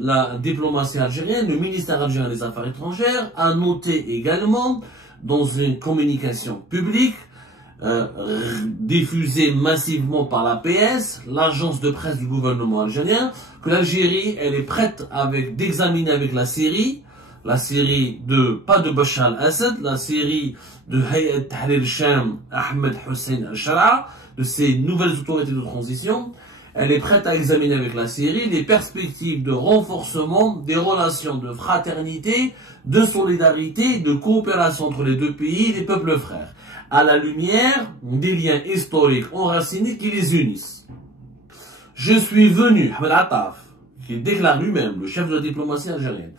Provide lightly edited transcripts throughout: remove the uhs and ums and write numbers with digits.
La diplomatie algérienne, le ministère algérien des Affaires étrangères, a noté également dans une communication publique diffusée massivement par la PS, l'agence de presse du gouvernement algérien, que l'Algérie, elle est prête d'examiner avec la Syrie pas de Bachar al-Assad, la Syrie de Hayat Tahrir al-Sham, Ahmed Hussein al-Shara, de ces nouvelles autorités de transition. Elle est prête à examiner avec la Syrie les perspectives de renforcement des relations de fraternité, de solidarité, de coopération entre les deux pays, les peuples frères, à la lumière des liens historiques enracinés qui les unissent. Je suis venu, Ahmed Attaf, qui déclare lui-même, le chef de la diplomatie algérienne,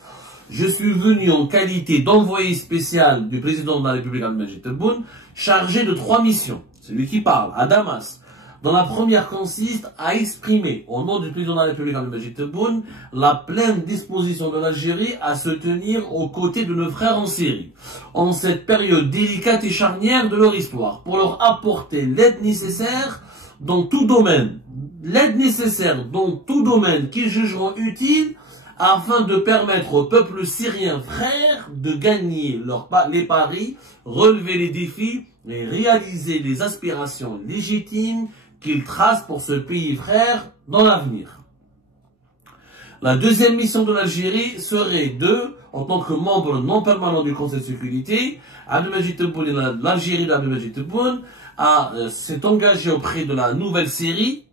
je suis venu en qualité d'envoyé spécial du président de la République Abdelmadjid Tebboune, chargé de 3 missions. C'est lui qui parle, à Damas. Dont la première consiste à exprimer, au nom du président de la République Abdelmadjid Tebboune, la pleine disposition de l'Algérie à se tenir aux côtés de nos frères en Syrie, en cette période délicate et charnière de leur histoire, pour leur apporter l'aide nécessaire dans tout domaine, qu'ils jugeront utile, afin de permettre au peuple syrien frère de gagner les paris, relever les défis et réaliser les aspirations légitimes qu'il trace pour ce pays frère dans l'avenir. La deuxième mission de l'Algérie serait en tant que membre non permanent du Conseil de sécurité, Abdelmadjid Tebboune, l'Algérie d'Abdelmadjid Tebboune s'est engagé auprès de la nouvelle Syrie,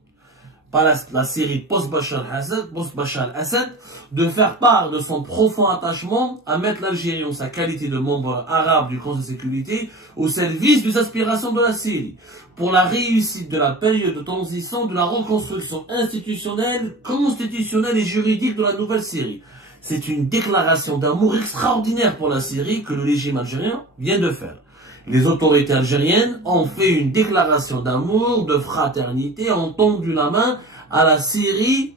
par la Syrie post-Bachar al-Assad, de faire part de son profond attachement à mettre l'Algérie en sa qualité de membre arabe du Conseil de sécurité au service des aspirations de la Syrie, pour la réussite de la période de transition de la reconstruction institutionnelle, constitutionnelle et juridique de la nouvelle Syrie. C'est une déclaration d'amour extraordinaire pour la Syrie que le régime algérien vient de faire. Les autorités algériennes ont fait une déclaration d'amour, de fraternité, ont tendu la main à la Syrie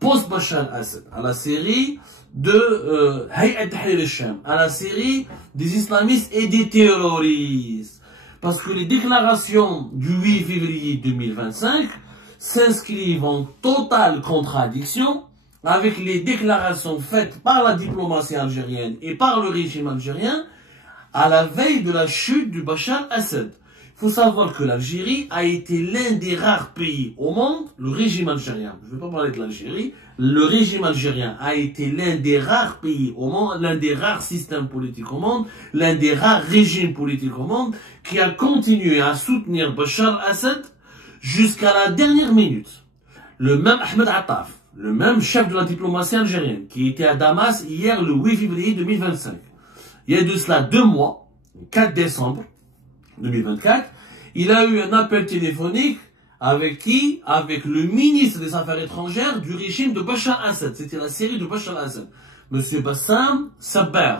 post-Bachar al-Assad, à la Syrie de Hayat Tahrir al-Sham, à la Syrie des islamistes et des terroristes. Parce que les déclarations du 8 février 2025 s'inscrivent en totale contradiction avec les déclarations faites par la diplomatie algérienne et par le régime algérien à la veille de la chute du Bachar al-Assad. Il faut savoir que l'Algérie a été l'un des rares pays au monde, le régime algérien, je ne vais pas parler de l'Algérie, le régime algérien a été l'un des rares pays au monde, l'un des rares systèmes politiques au monde, l'un des rares régimes politiques au monde, qui a continué à soutenir Bachar al-Assad jusqu'à la dernière minute. Le même Ahmed Attaf, le même chef de la diplomatie algérienne, qui était à Damas hier le 8 février 2025, il y a de cela 2 mois, le 4 décembre 2024, il a eu un appel téléphonique avec qui? Avec le ministre des Affaires étrangères du régime de Bachar al-Assad. C'était la Syrie de Bachar al-Assad. Monsieur Bassam Sabber.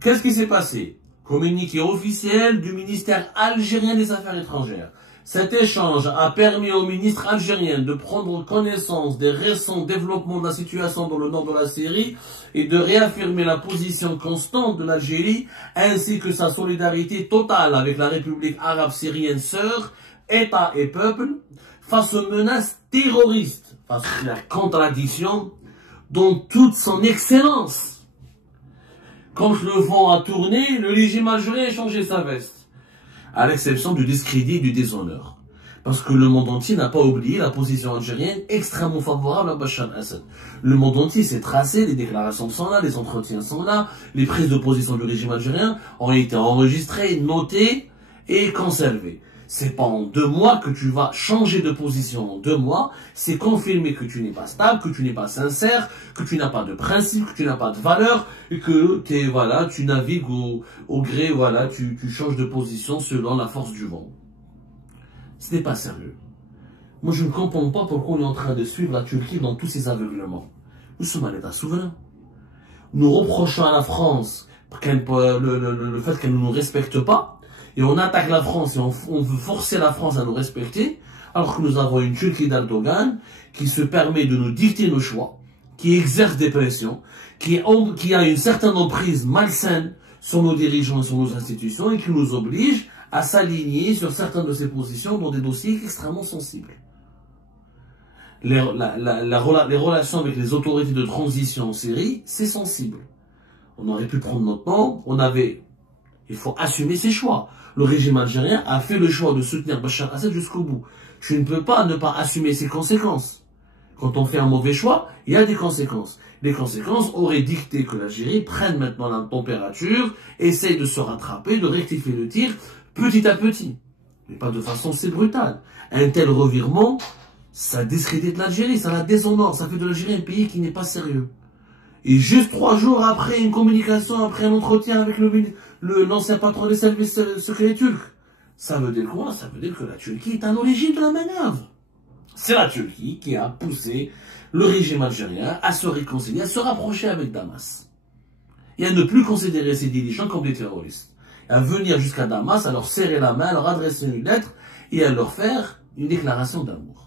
Qu'est-ce qui s'est passé? Communiqué officiel du ministère algérien des Affaires étrangères. Cet échange a permis au ministre algérien de prendre connaissance des récents développements de la situation dans le nord de la Syrie et de réaffirmer la position constante de l'Algérie ainsi que sa solidarité totale avec la République arabe syrienne sœur, État et peuple, face aux menaces terroristes, face à la contradiction dans toute son excellence. Quand le vent a tourné, le régime algérien a changé sa veste, à l'exception du discrédit et du déshonneur. Parce que le monde entier n'a pas oublié la position algérienne extrêmement favorable à Bachar al-Assad. Le monde entier s'est tracé, les déclarations sont là, les entretiens sont là, les prises de position du régime algérien ont été enregistrées, notées et conservées. C'est pas en 2 mois que tu vas changer de position. En 2 mois, c'est confirmer que tu n'es pas stable, que tu n'es pas sincère, que tu n'as pas de principe, que tu n'as pas de valeur, et que tu navigues au gré, tu changes de position selon la force du vent. Ce n'est pas sérieux. Moi, je ne comprends pas pourquoi on est en train de suivre la Turquie dans tous ces aveuglements. Nous sommes un État souverain. Nous reprochons à la France le fait qu'elle ne nous respecte pas. Et on attaque la France et on veut forcer la France à nous respecter, alors que nous avons une Turquie d'Erdogan qui se permet de nous dicter nos choix, qui exerce des pressions, qui a une certaine emprise malsaine sur nos dirigeants et sur nos institutions et qui nous oblige à s'aligner sur certaines de ses positions dans des dossiers extrêmement sensibles. les relations avec les autorités de transition en Syrie, c'est sensible. On aurait pu prendre notre temps, il faut assumer ses choix. Le régime algérien a fait le choix de soutenir Bachar Assad jusqu'au bout. Tu ne peux pas ne pas assumer ses conséquences. Quand on fait un mauvais choix, il y a des conséquences. Les conséquences auraient dicté que l'Algérie prenne maintenant la température, essaye de se rattraper, de rectifier le tir, petit à petit. Mais pas de façon si brutale. Un tel revirement, ça discrédite l'Algérie, ça la déshonore, ça fait de l'Algérie un pays qui n'est pas sérieux. Et juste 3 jours après une communication, après un entretien avec l'ancien patron des services secrets turcs, ça veut dire quoi? Ça veut dire que la Turquie est à l'origine de la manœuvre. C'est la Turquie qui a poussé le régime algérien à se réconcilier, à se rapprocher avec Damas. Et à ne plus considérer ses dirigeants comme des terroristes. À venir jusqu'à Damas, à leur serrer la main, à leur adresser une lettre et à leur faire une déclaration d'amour.